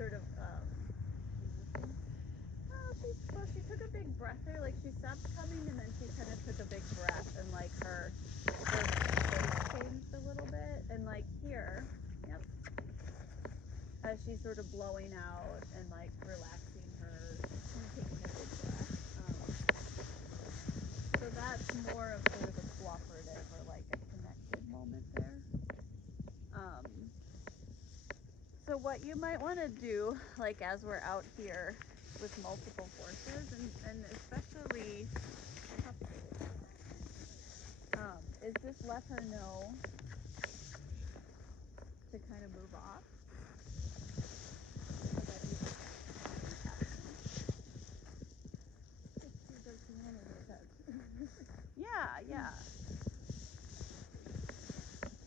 sort of well, she took a big breath there. Like she stopped coming, and then she kind of took a big breath, and like her voice changed a little bit, and like here, yep, as she's sort of blowing out and like relaxing her, kind of taking a big breath. So that's more of sort of a cooperative or like a connected moment there. So what you might want to do, like as we're out here with multiple horses, and especially is just let her know to kind of move off. So that you yeah, yeah. Just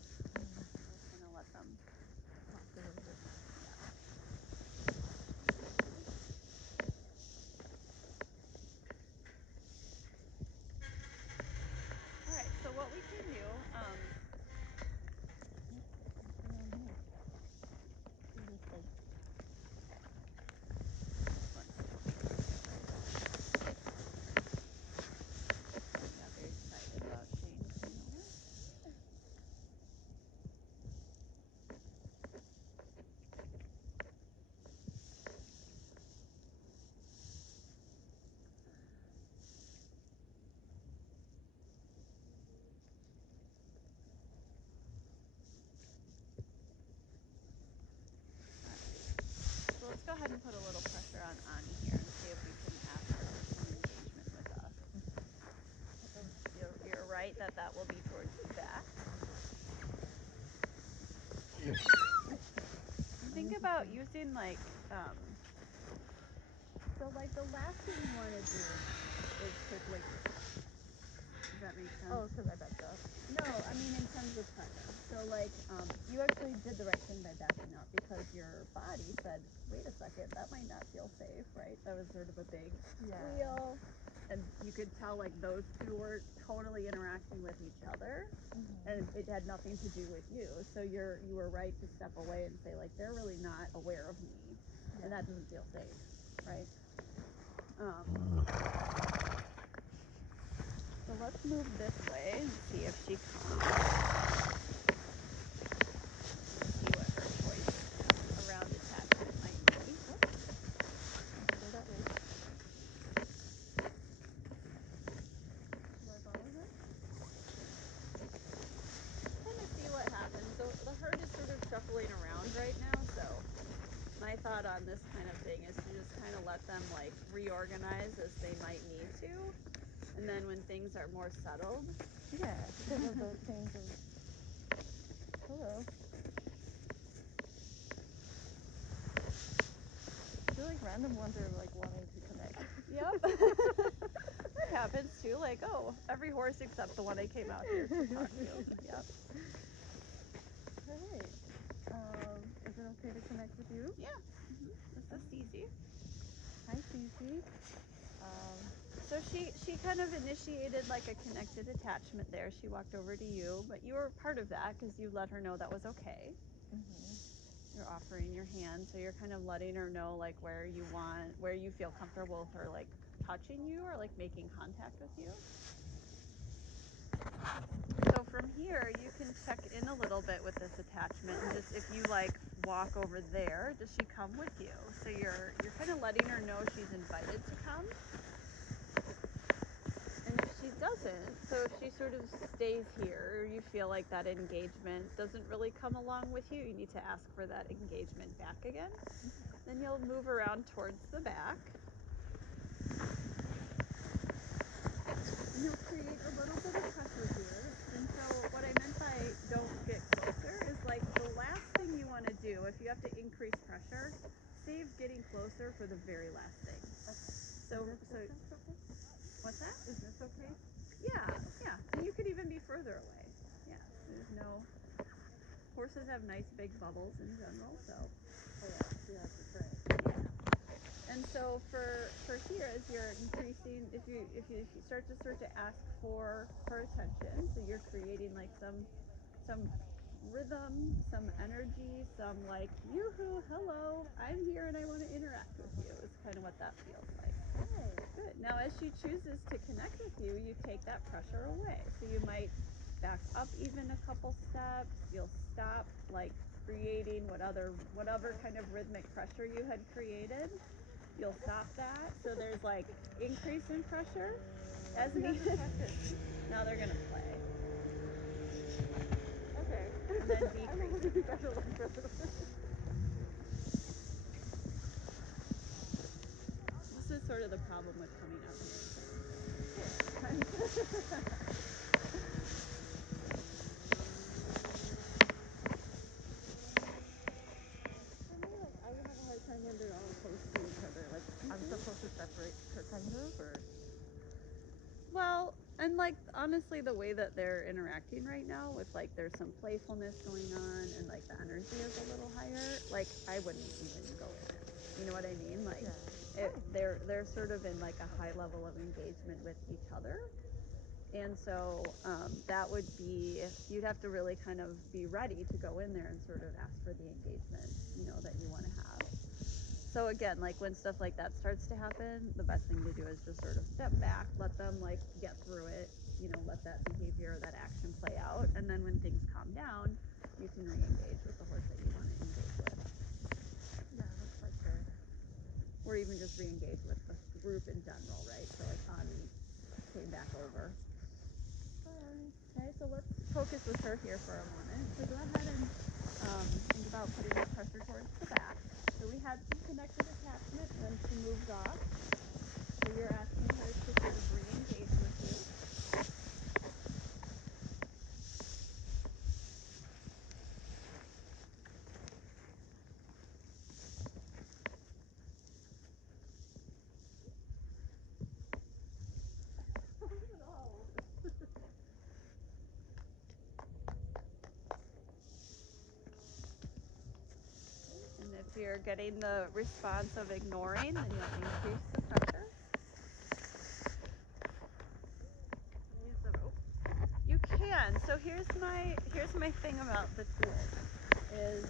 gonna let them talk a little bit. All right. So what we can do, got very excited about Jane coming over. So let's go ahead and put a little pressure on Ani here and see if we can ask her for some engagement with us. You're right that that will be towards the back. Think about using like, so like the last thing you want to do is to like, does that make sense? Oh, because I backed up. No, I mean in terms of pressure. So like, you actually did the right thing by backing up because your body said, wait a second, that might not feel safe, right? That was sort of a big squeal. And you could tell like those two were totally interacting with each other, and it had nothing to do with you. So you were right to step away and say like they're really not aware of me, and that doesn't feel safe, right? So let's move this way and see if she comes. See what her choice around attachment might be. Go that way. Kind of see what happens. So the herd is sort of shuffling around right now, so my thought on this kind of thing is to just kind of let them like reorganize as they might need to, and then when things are more settled. Yeah, because of the change of. Hello. I feel like random ones are like wanting to connect. Yep. It happens too. Like, oh, every horse except the one I came out here to talk to. Yep. All right. Is it okay to connect with you? Yeah. This is Cece. Hi, Cece. So she kind of initiated like a connected attachment there. She walked over to you, but you were part of that because you let her know that was okay. You're offering your hand, so you're kind of letting her know like where you feel comfortable with her like touching you or like making contact with you. So from here, you can check in a little bit with this attachment, and just if you like walk over there, does she come with you? So you're kind of letting her know she's invited to come. And if she doesn't, so if she sort of stays here, or you feel like that engagement doesn't really come along with you, you need to ask for that engagement back again. Then you'll move around towards the back. And you'll create a little bit of pressure here. And so what I meant by don't get closer is like the last thing you want to do, if you have to increase pressure, save getting closer for the very last thing. So what's that? Is this okay? Yeah. And you could even be further away. Yeah. There's no. Horses have nice big bubbles in general, so. Oh, yeah, that's right. Yeah. And so for here, as you're increasing, if you start to ask for her attention, so you're creating like some rhythm, some energy, some like, yoo-hoo, hello, I'm here and I want to interact with you, is kind of what that feels like. Good. Now, as she chooses to connect with you, you take that pressure away. So you might back up even a couple steps. You'll stop, like creating whatever kind of rhythmic pressure you had created. You'll stop that. So there's like increase in pressure as needed. Now they're gonna play. Okay. And then decrease. This is sort of the problem with coming out here. I would have a hard time when they're all close to each other. Like, I'm supposed to separate her kind of, or? Well, and like honestly, the way that they're interacting right now, with like there's some playfulness going on, and like the energy is a little higher. Like I wouldn't even go in there. You know what I mean? Like they're sort of in like a high level of engagement with each other. And so that would be, you'd have to really kind of be ready to go in there and sort of ask for the engagement, you know, that you want to have. So again, like when stuff like that starts to happen, the best thing to do is just sort of step back, let them like get through it, you know, let that behavior, that action play out. And then when things calm down, you can re-engage with the horse that you want to engage with. Yeah, looks like her. Or even just re-engage with the group in general, right? So like Ani came back over. Okay, so let's focus with her here for a moment. So go ahead and think about putting the pressure towards the back. So we had some connected attachment, and then she moves off. So you're asking her to sort of re-engage with you. And if you're getting the response of ignoring, then you'll increase the pressure. Use the rope. You can. So here's my thing about the tools is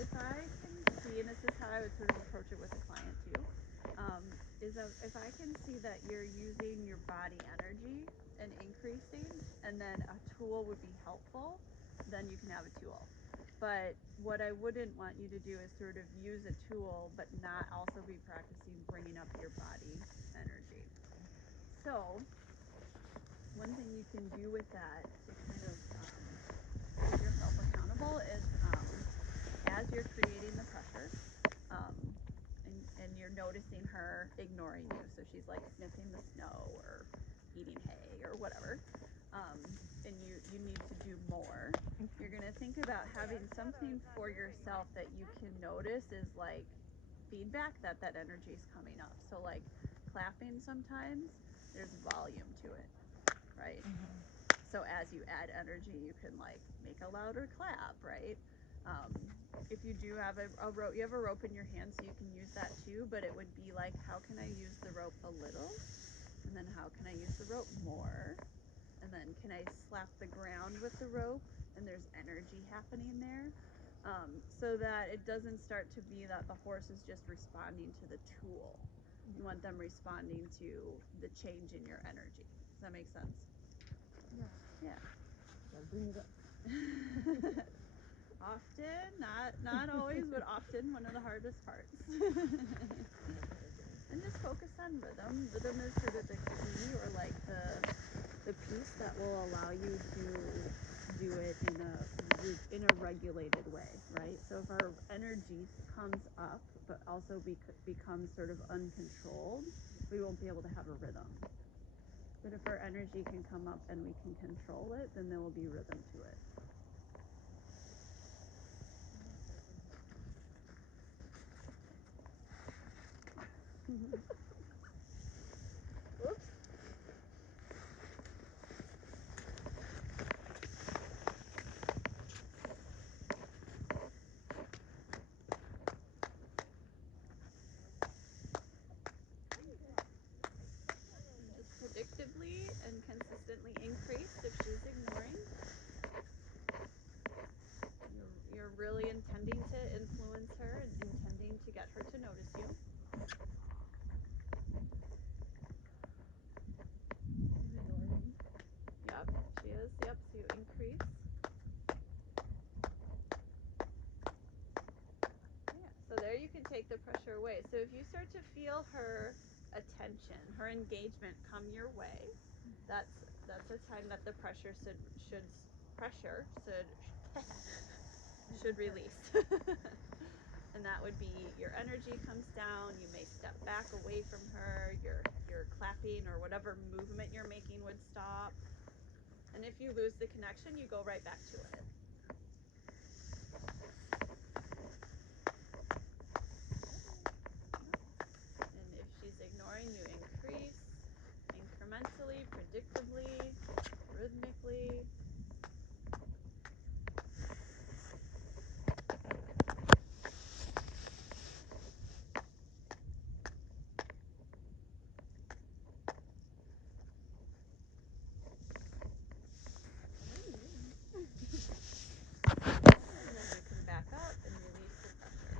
if I can see, and this is how I would sort of approach it with a client too, if I can see that you're using your body energy and increasing, and then a tool would be helpful, then you can have a tool. But what I wouldn't want you to do is sort of use a tool, but not also be practicing bringing up your body energy. So one thing you can do with that to kind of hold yourself accountable is as you're creating the pressure, and you're noticing her ignoring you, so she's like sniffing the snow or eating hay or whatever, and you need to do more, you're going to think about having something for yourself that you can notice is like feedback that energy is coming up. So like clapping, sometimes there's volume to it, right? So as you add energy, you can like make a louder clap, right? If you do have a rope, you have a rope in your hand, so you can use that too, but it would be like, how can I use the rope a little? And then how can I use the rope more? And then can I slap the ground with the rope? And there's energy happening there. So that it doesn't start to be that the horse is just responding to the tool. You want them responding to the change in your energy. Does that make sense? Yeah. Yeah. Gotta bring it up. Often, not always, but often one of the hardest parts. And just focus on rhythm. Rhythm is sort of the key, or like the piece that will allow you to do it in a regulated way, right? So if our energy comes up but also becomes sort of uncontrolled, we won't be able to have a rhythm. But if our energy can come up and we can control it, then there will be rhythm to it. Whoops. Just predictably and consistently increase if she's ignoring. Yep, so you increase. Yeah, so there you can take the pressure away. So if you start to feel her attention, her engagement come your way, that's a time that the pressure should release. And that would be your energy comes down, you may step back away from her, your clapping or whatever movement you're making would stop. And if you lose the connection, you go right back to it. And if she's ignoring, you increase incrementally, predictably, rhythmically. You can back up and release the pressure.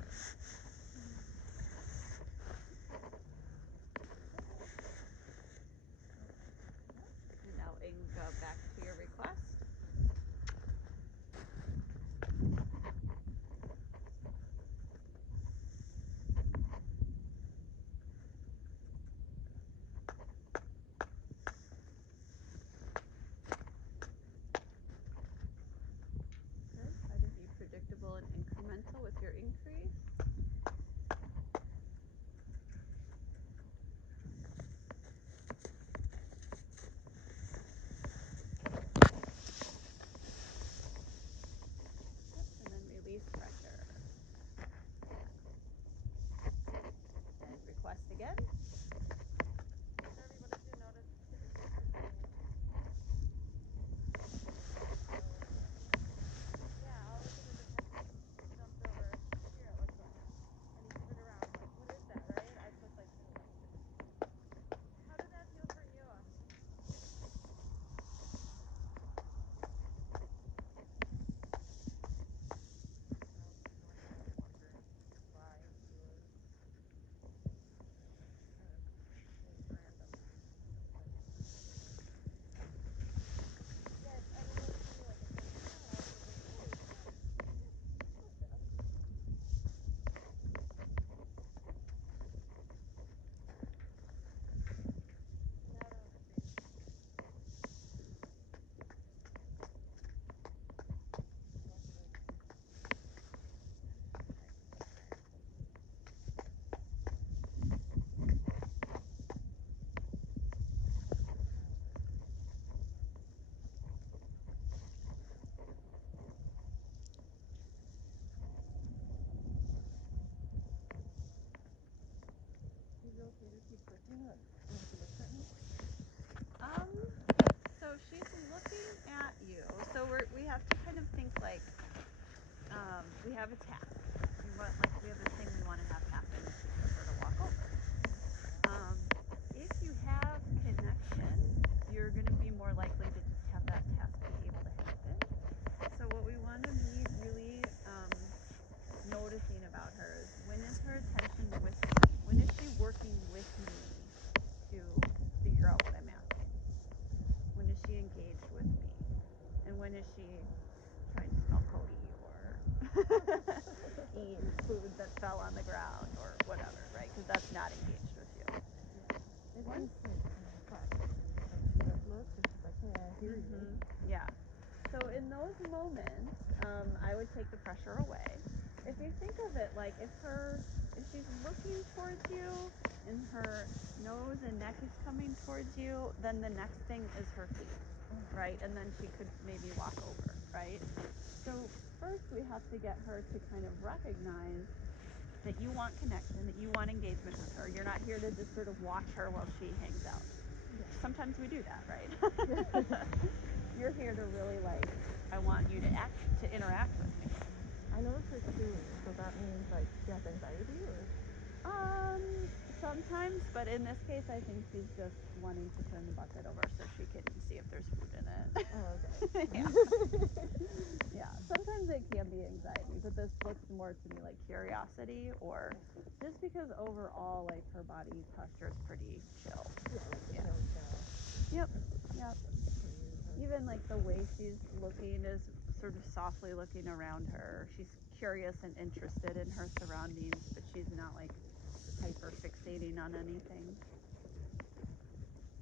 And now go back to your request. Good. Try to be predictable and incremental with your increase. And then release pressure. And request again. So she's looking at you. So we have to kind of think like we have a task. We have a thing we want to have happen for her to walk over. If you have connection, you're going to be more likely to just have that task be able to happen. So what we want to be really noticing about her is when is her attention with me? When is she working with me to figure out what I'm asking? When is she engaged with me? And when is she trying to smell Cody or eat food that fell on the ground or whatever, right? Because that's not engaged with you. Once she does look, and she's like, hey, I hear you. Yeah. So in those moments, I would take the pressure away. If you think of it like if she's looking towards you and her nose and neck is coming towards you, then the next thing is her feet, right? And then she could maybe walk over, right? So first we have to get her to kind of recognize that you want connection, that you want engagement with her. You're not here to just sort of watch her while she hangs out. Yeah. Sometimes we do that, right? You're here to really I want you to interact with me. I noticed her chewing, so that means she has anxiety or? Sometimes, but in this case, I think she's just wanting to turn the bucket over so she can see if there's food in it. Oh, okay. Yeah. Yeah. Sometimes it can be anxiety, but this looks more to me like curiosity, or just because overall, her body posture is pretty chill. Yeah, Yep. Yep. even like the way she's looking is sort of softly looking around her. She's curious and interested in her surroundings, but she's not like hyper fixating on anything.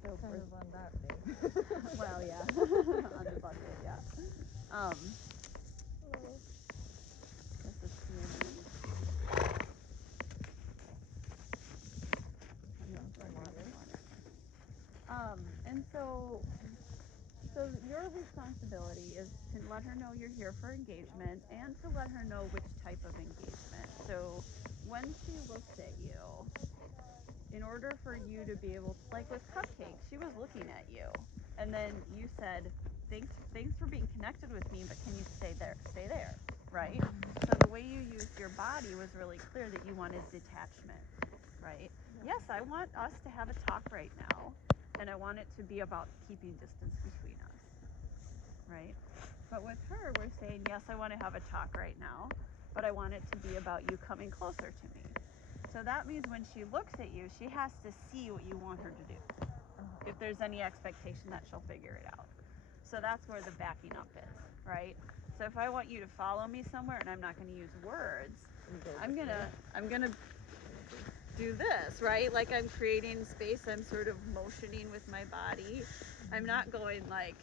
So Kind of on that thing. well, yeah, on the bucket, yeah. Hello. This is Candy. And so your responsibility is to let her know you're here for engagement and to let her know which type of engagement. So when she looks at you, in order for you to be able to, like with Cupcake, she was looking at you, and then you said, thanks for being connected with me, but can you stay there, right? So the way you used your body was really clear that you wanted detachment, right? Yes, I want us to have a talk right now, and I want it to be about keeping distance between us, right? But with her, we're saying, yes, I want to have a talk right now, but I want it to be about you coming closer to me. So that means when she looks at you, she has to see what you want her to do. If there's any expectation that she'll figure it out. So that's where the backing up is, right? So if I want you to follow me somewhere and I'm not going to use words, I'm gonna do this, right? Like I'm creating space, I'm sort of motioning with my body. I'm not going like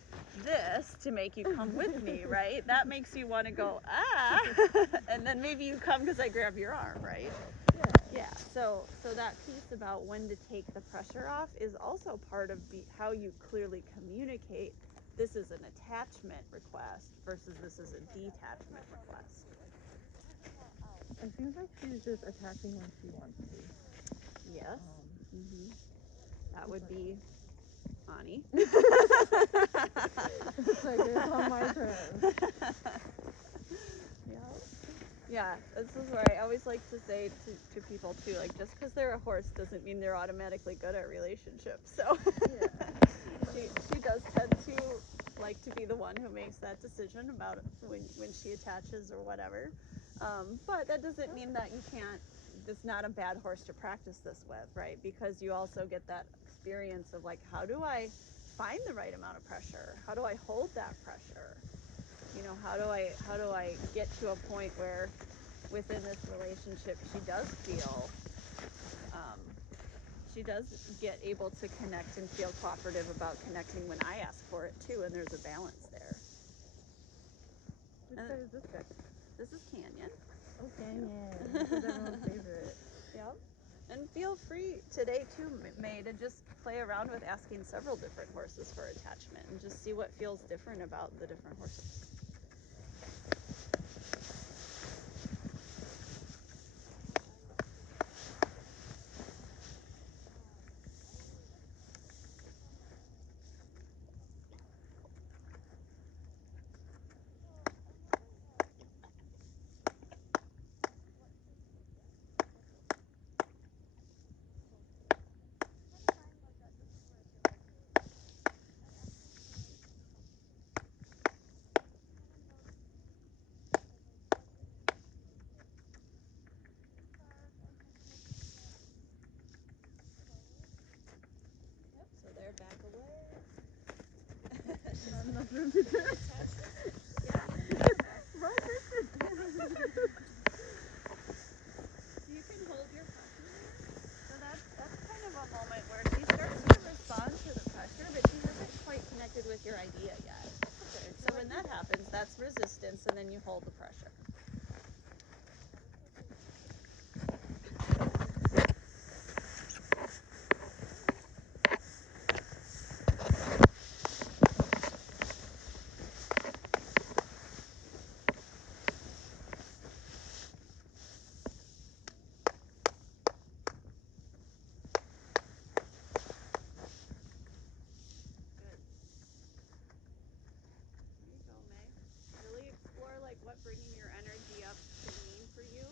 this to make you come with me, right? That makes you want to go, and then maybe you come because I grab your arm, right? Yeah, so that piece about when to take the pressure off is also part of how you clearly communicate this is an attachment request versus this is a detachment request. It seems like she's just attaching when she wants to. Yes. That would be Ani. It's like it's on my terms. Yeah, this is where I always like to say to people too, like just because they're a horse doesn't mean they're automatically good at relationships. So she does tend to like to be the one who makes that decision about when she attaches or whatever. But that doesn't mean that you can't. It's not a bad horse to practice this with, right? Because you also get that experience of like, how do I find the right amount of pressure? How do I hold that pressure? You know, how do I get to a point where within this relationship she does feel she does get able to connect and feel cooperative about connecting when I ask for it too, and there's a balance there. Which side is this guy? This is Canyon. Oh, Canyon. This is everyone's favorite. Yep. And feel free today too, May, to just play around with asking several different horses for attachment and just see what feels different about the different horses. So they're back away. Not enough room to turn. You can hold your pressure there. So that's kind of a moment where she starts to respond to the pressure, but she hasn't quite connected with your idea yet. Okay. So when that happens, that's resistance, and then you hold the pressure. What bringing your energy up can mean for you.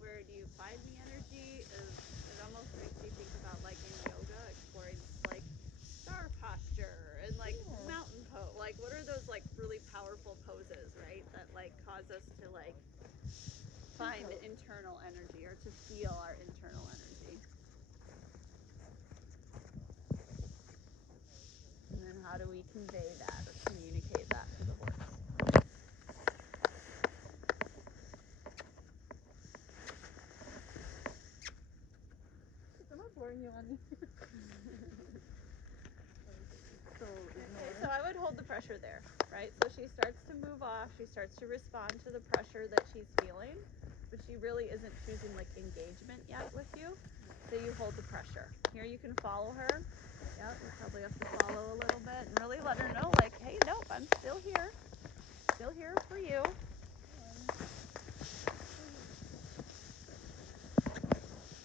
Where do you find the energy? It almost makes me think about like in yoga, exploring like star posture and like mountain pose. Like what are those like really powerful poses, right? That like cause us to like find internal energy or to feel our internal energy. And then how do we convey that? right? So she starts to move off, she starts to respond to the pressure that she's feeling, but she really isn't choosing like engagement yet with you. So you hold the pressure. Here you can follow her. Yep, you probably have to follow a little bit and really let her know like, hey, nope, I'm still here for you.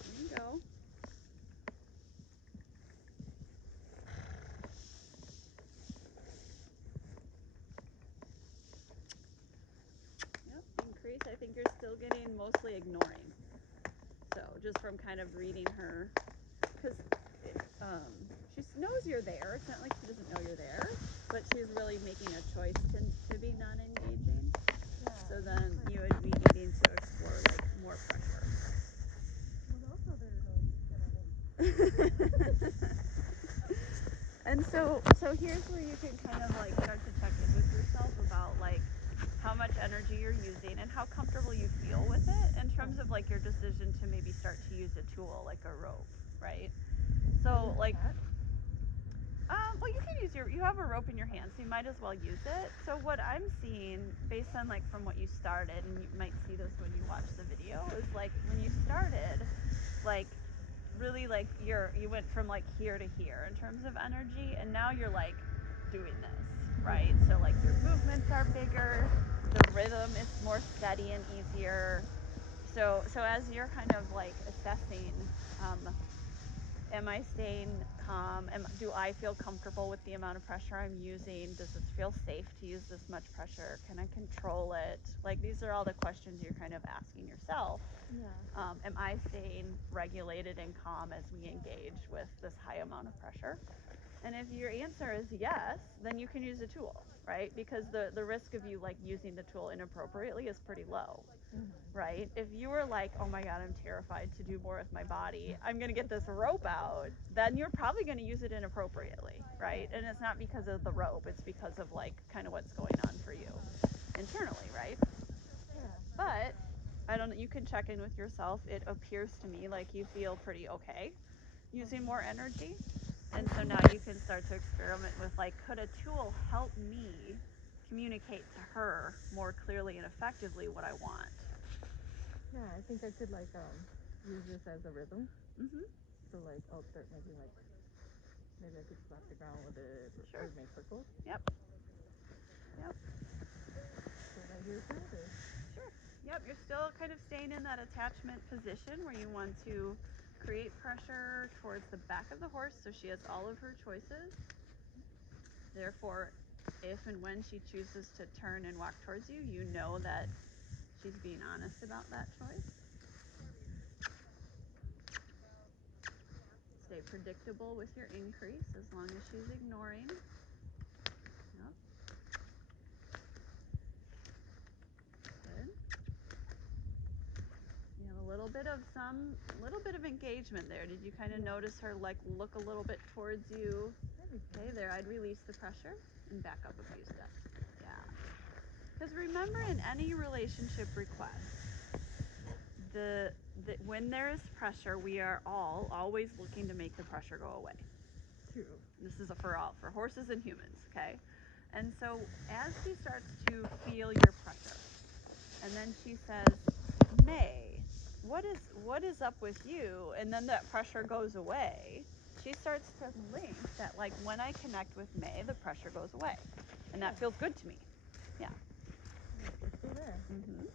There you go. Yep, increase. I think you're still getting mostly ignoring. So just from kind of reading her, because she knows you're there. It's not like she doesn't know you're there, but she's really making a choice to be non-engaging. Yeah. So then you would be needing to explore like more pressure. What else are there notes that I make? And so here's where you can kind of like start to check in with yourself about like how much energy you're using and how comfortable you feel with it in terms of like your decision to maybe start to use a tool like a rope, right? So like, well, you can use you have a rope in your hand, so you might as well use it. So what I'm seeing based on like from what you started, and you might see this when you watch the video, is like when you started, like really like you went from like here to here in terms of energy, and now you're like doing this, right? So like your movements are bigger, the rhythm is more steady and easier. So as you're kind of like assessing, am I staying calm? Do I feel comfortable with the amount of pressure I'm using? Does this feel safe to use this much pressure? Can I control it? Like these are all the questions you're kind of asking yourself. Yeah. Am I staying regulated and calm as we engage with this high amount of pressure? And if your answer is yes, then you can use a tool, right? Because the risk of you like using the tool inappropriately is pretty low, right? If you were like, oh my God, I'm terrified to do more with my body, I'm gonna get this rope out, then you're probably gonna use it inappropriately, right? And it's not because of the rope, it's because of like kind of what's going on for you internally, right? Yeah. But I don't know, you can check in with yourself. It appears to me like you feel pretty okay using more energy. And so now you can start to experiment with like, could a tool help me communicate to her more clearly and effectively what I want? Yeah, I think I could like use this as a rhythm. Mm-hmm. So like I'll start maybe I could slap the ground with it or make circles. Yep. Yep. So right here further. Sure. Yep. You're still kind of staying in that attachment position where you want to create pressure towards the back of the horse so she has all of her choices. Therefore, if and when she chooses to turn and walk towards you, you know that she's being honest about that choice. Stay predictable with your increase as long as she's ignoring. Yep. Good. You have a little bit of engagement there. Did you kind of notice her like look a little bit towards you? Okay, there, I'd release the pressure and back up a few steps. Yeah. Because remember, in any relationship request, when there is pressure, we are always looking to make the pressure go away. True. This is for horses and humans, okay? And so as she starts to feel your pressure, and then she says, May, what is up with you? And then that pressure goes away. She starts to link that like when I connect with May, the pressure goes away. And that feels good to me. Yeah. It's still there. Mm-hmm.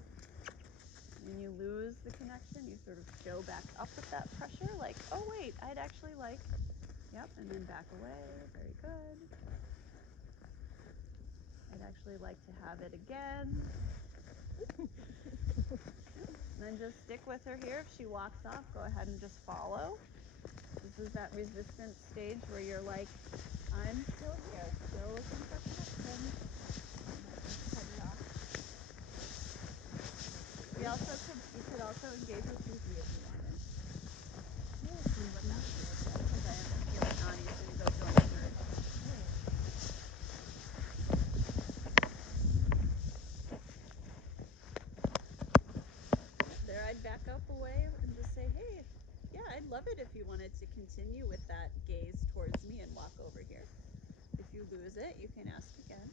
When you lose the connection, you sort of show back up with that pressure, like, oh wait, I'd actually like, yep, and then back away, very good. I'd actually like to have it again. And then just stick with her here. If she walks off, go ahead and just follow. This is that resistance stage where you're like, I'm still here, still looking for connection. You could also engage with Susie if you wanted. See what that feels like, because I have a feeling Annie's going to go join her. There, I'd back up away and just say, hey, yeah, I'd love it if you wanted to continue with that gaze towards me and walk over here. If you lose it, you can ask again.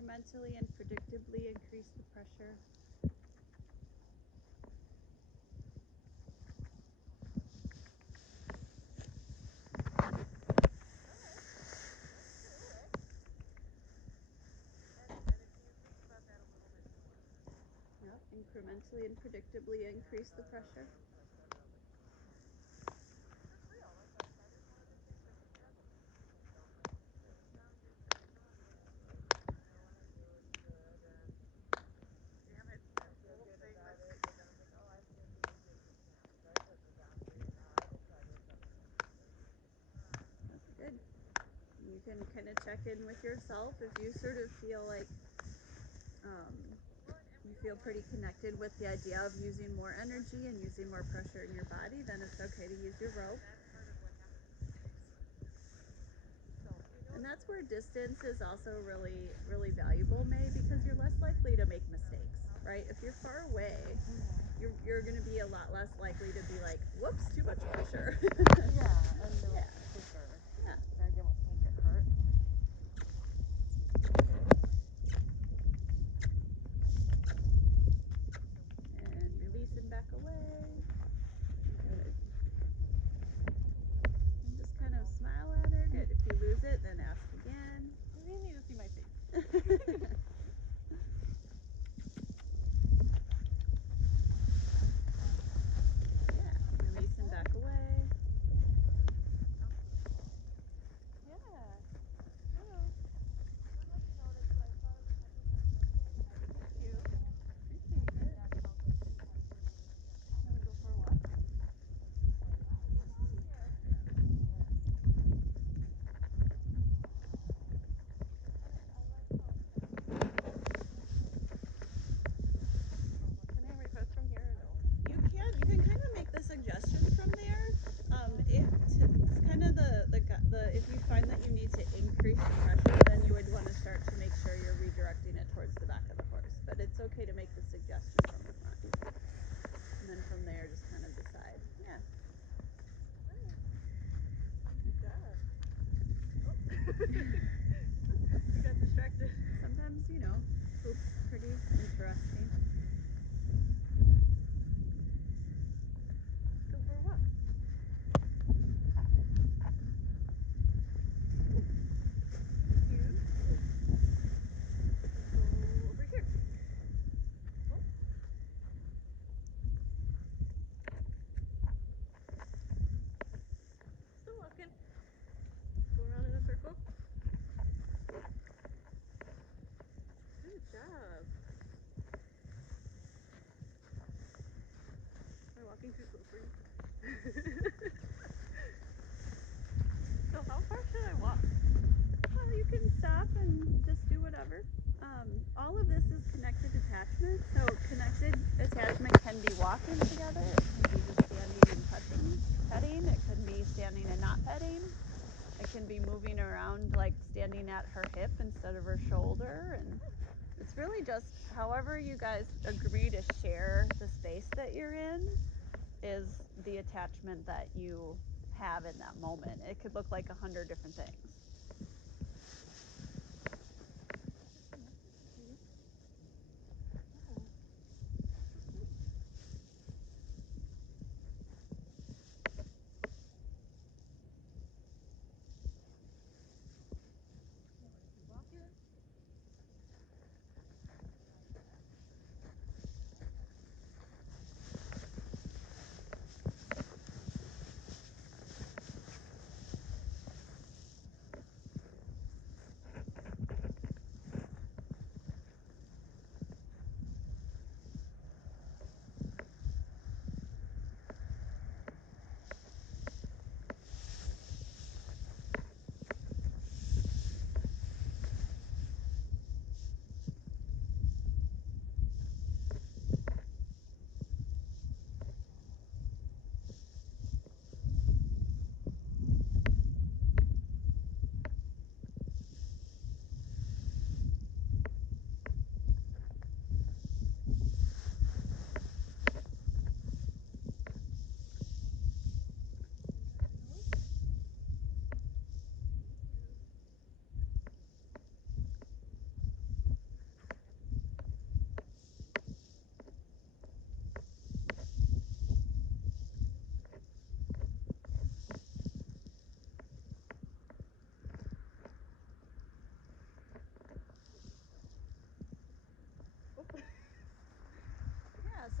incrementally and predictably increase the pressure. Yep, incrementally and predictably increase the pressure. Good. You can kind of check in with yourself if you sort of feel like you feel pretty connected with the idea of using more energy and using more pressure in your body, then it's okay to use your rope. And that's where distance is also really, really valuable, May, because you're less likely to make mistakes, right? If you're far away, you're going to be a lot less likely to be like, whoops, too much pressure. Yeah, and do it quicker. Yeah. So I won't get hurt. And releasing back away. Good. And just kind of smile at her. Good. If you lose it, then ask again. You need to see my face. Yeah. Releasing back away. Yeah. Thank you. Appreciate it. Can we go for a walk? Can I request from here or no? You can kind of make the suggestion from there. It's kind of the if you find that you need to increase the pressure, then you would want to start to make sure you're redirecting it towards the back of the horse. But it's okay to make the suggestion from the front, and then from there just kind of decide. Yeah. Good job. You got distracted. Sometimes poop's pretty interesting. Let's go for a walk. Thank you. Let's go over here. Oh. Still walking. Go around in a circle. Good job. Am I walking too slow for you? So how far should I walk? Well, you can stop and just do whatever. All of this is connected attachment. So connected attachment can be walking together. It can be just standing and petting. It can be standing and not petting. It can be moving around like standing at her hip instead of her shoulder. And it's really just however you guys agree to share the space that you're in is the attachment that you have in that moment. It could look like 100 different things.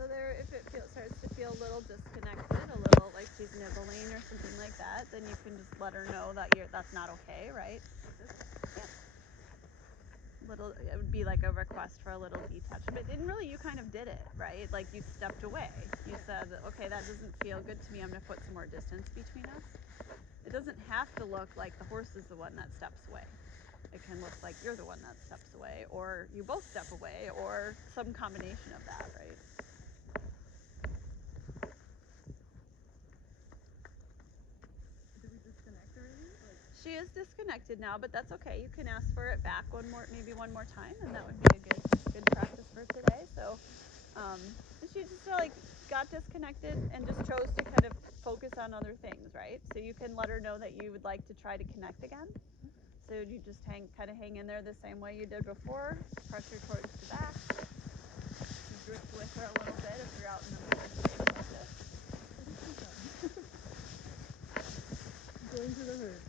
So there, if it starts to feel a little disconnected, a little like she's nibbling or something like that, then you can just let her know that that's not okay, right? Yeah. It would be like a request for a little detachment. And really, you kind of did it, right? Like you stepped away. You said, okay, that doesn't feel good to me. I'm going to put some more distance between us. It doesn't have to look like the horse is the one that steps away. It can look like you're the one that steps away, or you both step away, or some combination of that, right? Did we disconnect already? She is disconnected now, but that's okay. You can ask for it back maybe one more time, and that would be a good practice for today. So, she just got disconnected and just chose to kind of focus on other things, right? So you can let her know that you would like to try to connect again. So you just hang in there the same way you did before. Pressure towards the back. You drift with her a little bit if you're out in the middle of space like this. Going to the herd.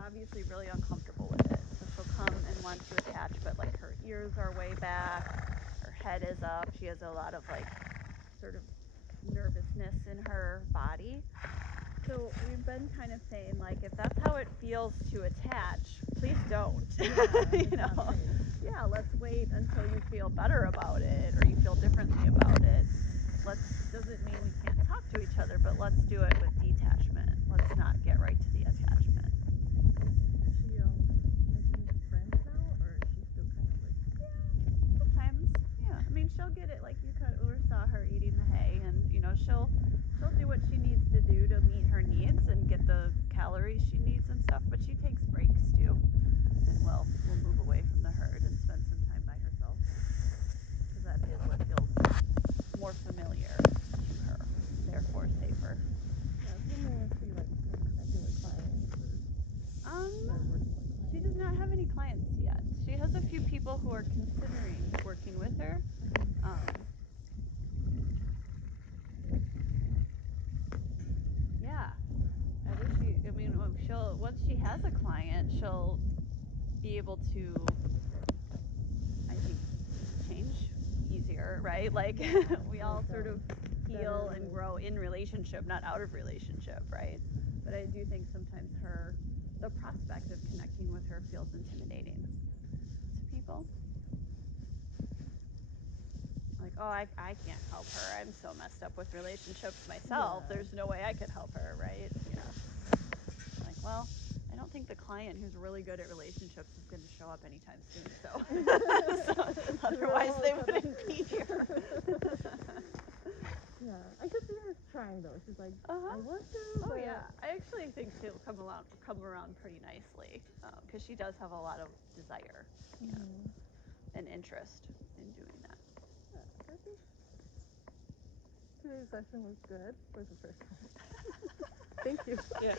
Obviously really uncomfortable with it. So she'll come and want to attach, but like her ears are way back, her head is up. She has a lot of like sort of nervousness in her body. So we've been kind of saying like, if that's how it feels to attach, please don't. Yeah, Yeah, let's wait until you feel better about it or you feel differently about it. Doesn't mean we can't talk to each other, but let's do it with detachment. Let's not get right to the attachment. Is she making friends now, or is she still kind of like? Yeah, sometimes. Yeah, I mean she'll get it. Like you saw her eating the hay, and she'll do what she needs to do to meet her needs and get the calories she needs and stuff. But she takes breaks too, and we'll move away from the herd and spend some time by herself because that is what feels more familiar to her, therefore safer. Yeah, I was wondering if she like connected with clients or started working with clients. She does not have any clients yet. She has a few people who are considering working with her. Yeah, once she has a client, she'll be able to, I think, change easier, right? Like we all sort of heal and grow in relationship, not out of relationship, right? But I do think sometimes the prospect of connecting with her feels intimidating to people. Like, oh, I can't help her. I'm so messed up with relationships myself. Yeah. There's no way I could help her, right? Yeah. Like, well, I don't think the client who's really good at relationships is going to show up anytime soon. So otherwise they wouldn't be here. Yeah, I could see her trying though. She's like, I want to. Oh yeah, I actually think she'll come around pretty nicely because she does have a lot of desire and interest in doing that. Yeah, I think today's session was good for the first time. Thank you. Yeah.